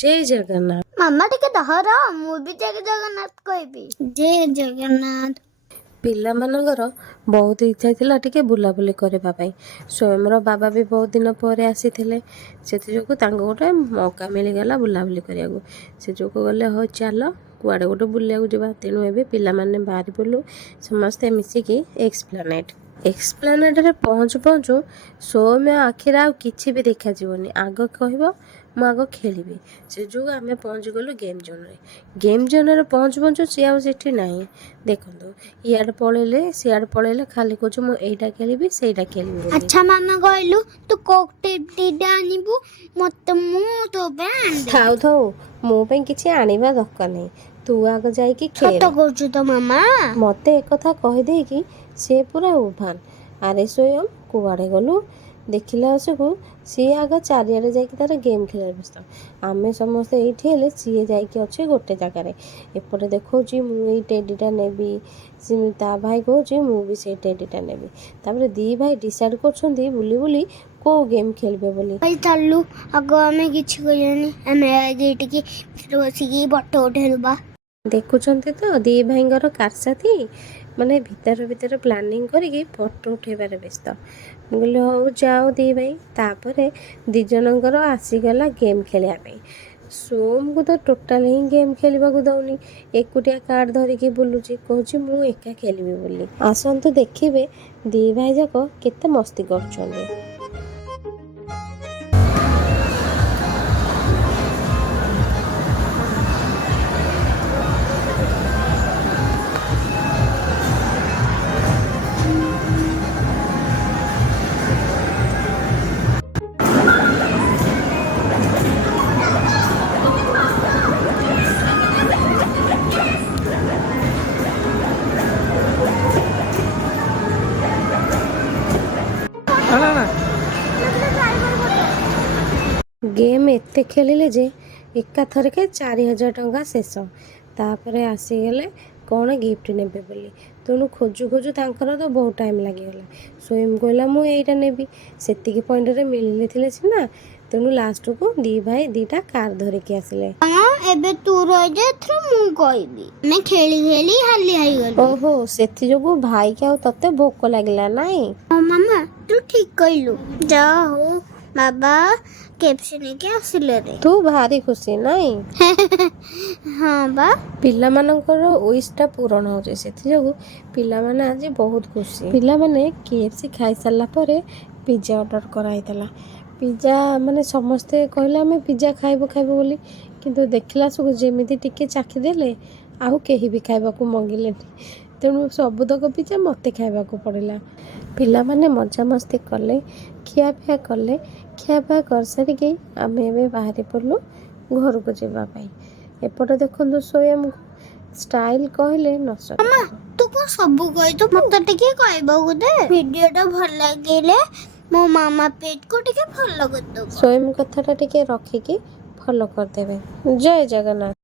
जय जगन्नाथ। मामा टिके दहर मु भी जय जगन्नाथ कहबी जय जगन्नाथ। ପିଲାମାନଙ୍କର ବହୁତ ଇଚ୍ଛା ଥିଲା ଟିକେ ବୁଲାବୁଲି କରିବା ପାଇଁ। ସ୍ୱୟଂର ବାବା ବି ବହୁତ ଦିନ ପରେ ଆସିଥିଲେ, ସେଥିଯୋଗୁଁ ତାଙ୍କୁ ଗୋଟେ ମୌକା ମିଳିଗଲା ବୁଲାବୁଲି କରିବାକୁ। ସେ ଯୋଗୁଁ ଗଲେ ହଉ ଚାଲ କୁଆଡ଼େ ଗୋଟେ ବୁଲିବାକୁ ଯିବା। ତେଣୁ ଏବେ ପିଲାମାନେ ବାହାରି ପଡ଼ିଲୁ ସମସ୍ତେ ମିଶିକି ଏକ୍ସପ୍ଲାନେଟ୍ରେ ପହଞ୍ଚୁ ପହଞ୍ଚୁ ସୌମ୍ୟ ଆଖିରେ ଆଉ କିଛି ବି ଦେଖାଯିବନି। ଆଗ କହିବ ମୁଁ ଆଗ ଖେଳିବି। ସେ ଯୋଗୁଁ ଆମେ ପହଞ୍ଚିଗଲୁ ଗେମ୍ ଜୋନ୍ରେ। ଗେମ୍ ଜୋନ୍ରେ ପହଞ୍ଚୁ ପହଞ୍ଚୁ ସିଏ ଆଉ ସେଠି ନାହିଁ। ଦେଖନ୍ତୁ ଇଆଡ଼େ ପଳେଇଲେ ସିଆଡ଼େ ପଳେଇଲେ ଖାଲି କହୁଛୁ ମୁଁ ଏଇଟା ଖେଳିବି ସେଇଟା ଖେଳିବି ବୋଲି। अच्छा मामा कहलु तू कोकटेडा आनिबु मत मु तो बैंड ଥାଉ ଥାଉ ମୋ ପାଇଁ କିଛି ଆଣିବା ଦରକାର ନାହିଁ। ତୁ ଆଗ ଯାଇକି ଖେଳ। ସତ କହୁଛୁ ତ ମାମା? ମୋତେ ଏକଥା କହିଦେଇକି ସେ ପୁରା ଉଭାନ। ଆରେ ସ୍ୱୟଂ କୁଆଡ଼େ ଗଲୁ? ଦେଖିଲା ଆସିକୁ ସିଏ ଆଗ ଚାରିଆଡ଼େ ଯାଇକି ତାର ଗେମ୍ ଖେଳିବାରେ ବ୍ୟସ୍ତ। ଆମେ ସମସ୍ତେ ଏଇଠି ହେଲେ ସିଏ ଯାଇକି ଅଛି ଗୋଟେ ଜାଗାରେ। ଏପଟେ ଦେଖାଉଛି ମୁଁ ଏଇ ଟେଡ଼ିଟା ନେବି, ତା ଭାଇ କହୁଛି ମୁଁ ବି ସେଇ ଟେଡ଼ିଟା ନେବି। ତାପରେ ଦୁଇ ଭାଇ ଡିସାଇଡ଼୍ କରୁଛନ୍ତି ବୁଲି ବୁଲି କେଉଁ ଗେମ୍ ଖେଳିବେ ବୋଲି। ଭାଇ ଚାଲୁ ଆଗ ଆମେ କିଛି କହିବାନି, ଆମେ ଏଇଠିକି ବସିକି ଫଟୋ ଉଠେଇବା। ଦେଖୁଛନ୍ତି ତ ଦି ଭାଇଙ୍କର କାରସାଥୀ ମାନେ ଭିତରେ ପ୍ଲାନିଂ କରିକି ଫଟୋ ଉଠେଇବାରେ ବ୍ୟସ୍ତ। ମୁଁ କହିଲି ହଉ ଯାଅ ଦି ଭାଇ। ତାପରେ ଦୁଇ ଜଣଙ୍କର ଆସିଗଲା ଗେମ୍ ଖେଳିବା ପାଇଁ। ସୋମକୁ ତ ଟୋଟାଲ ହିଁ ଗେମ୍ ଖେଳିବାକୁ ଦଉନି, ଏକୁଟିଆ କାର୍ଡ଼ ଧରିକି ବୁଲୁଛି, କହୁଛି ମୁଁ ଏକା ଖେଳିବି ବୋଲି। ଆସନ୍ତୁ ଦେଖିବେ ଦି ଭାଇ ଯାକ କେତେ ମସ୍ତି କରୁଛନ୍ତି। ଗେମ୍ ଏତେ ଖେଳିଲେ ଯେ ଏକାଥରକେ 4000 ଟଙ୍କା ଶେଷ। ତାପରେ ଆସିଗଲେ କ'ଣ ଗିଫ୍ଟ ନେବେ ବୋଲି। ତେଣୁ ଖୋଜୁ ଖୋଜୁ ତାଙ୍କର ତ ବହୁତ ଟାଇମ୍ ଲାଗିଗଲା। ସ୍ୱୟଂ କହିଲା ମୁଁ ଏଇଟା ନେବି, ସେତିକି ପଏଣ୍ଟରେ ମିଳିଲେ ଥିଲେ ସିନା। ତେଣୁ ଲାଷ୍ଟକୁ ଦି ଭାଇ ଦିଟା କାର୍ ଧରିକି ଆସିଲେ। ଏବେ ତୁ ରହିଯା, ଏଥର ମୁଁ କହିବି। ଆମେ ଖେଳି ଖେଳି ହାଲି ହେଇଗଲୁ। ଓହୋ ସେଥିଯୋଗୁଁ ଭାଇକି ଆଉ ତତେ ଭୋକ ଲାଗିଲା ନାଇଁ? ହଁ ମାମା ତୁ ଠିକ କହିଲୁ। ଯା ହଉ ବାବା କେପ୍ସି ନେଇକି ଆସିଲେ ରେ। ତୁ ଭାରି ଖୁସି ନାଇଁ? ହଁ ବା। ପିଲାମାନଙ୍କର ୱିଶ୍ଟା ପୂରଣ ହେଉଛି, ସେଥିଯୋଗୁଁ ପିଲାମାନେ ଆଜି ବହୁତ ଖୁସି। ପିଲାମାନେ କେଏଫସି ଖାଇସାରିଲା ପରେ ପିଜା ଅର୍ଡ଼ର କରାହେଇଥିଲା। ପିଜା ମାନେ ସମସ୍ତେ କହିଲେ ଆମେ ପିଜା ଖାଇବୁ ବୋଲି, କିନ୍ତୁ ଦେଖିଲା ସବୁ ଯେମିତି ଟିକେ ଚାଖିଦେଲେ ଆଉ କେହି ବି ଖାଇବାକୁ ମଙ୍ଗିଲେନି। ତେଣୁ ସବୁତକ ପିଜା ମୋତେ ଖାଇବାକୁ ପଡ଼ିଲା। ପିଲାମାନେ ମଜାମସ୍ତି କଲେ, ଖିଆପିଆ କଲେ। ଖିଆପିଆ କରିସାରିକି ଆମେ ଏବେ ବାହାରି ପଡ଼ିଲୁ ଘରକୁ ଯିବା ପାଇଁ। ଏପଟେ ଦେଖନ୍ତୁ ସ୍ୱୟଂକୁ ଷ୍ଟାଇଲ କହିଲେ ନ ସରେ। ମାମା ତୁ କଣ ସବୁ କହିଛୁ? ମତେ ଟିକେ କହିବାକୁ ଦେ। ଭିଡ଼ିଓଟା ଭଲ ଲାଗିଲେ ମୋ ମାମା ପେଜକୁ ଟିକେ ଫଲୋ କରିଦବ। ସ୍ୱୟଂ କଥାଟା ଟିକେ ରଖିକି ଫଲୋ କରିଦେବେ। ଜୟ ଜଗନ୍ନାଥ।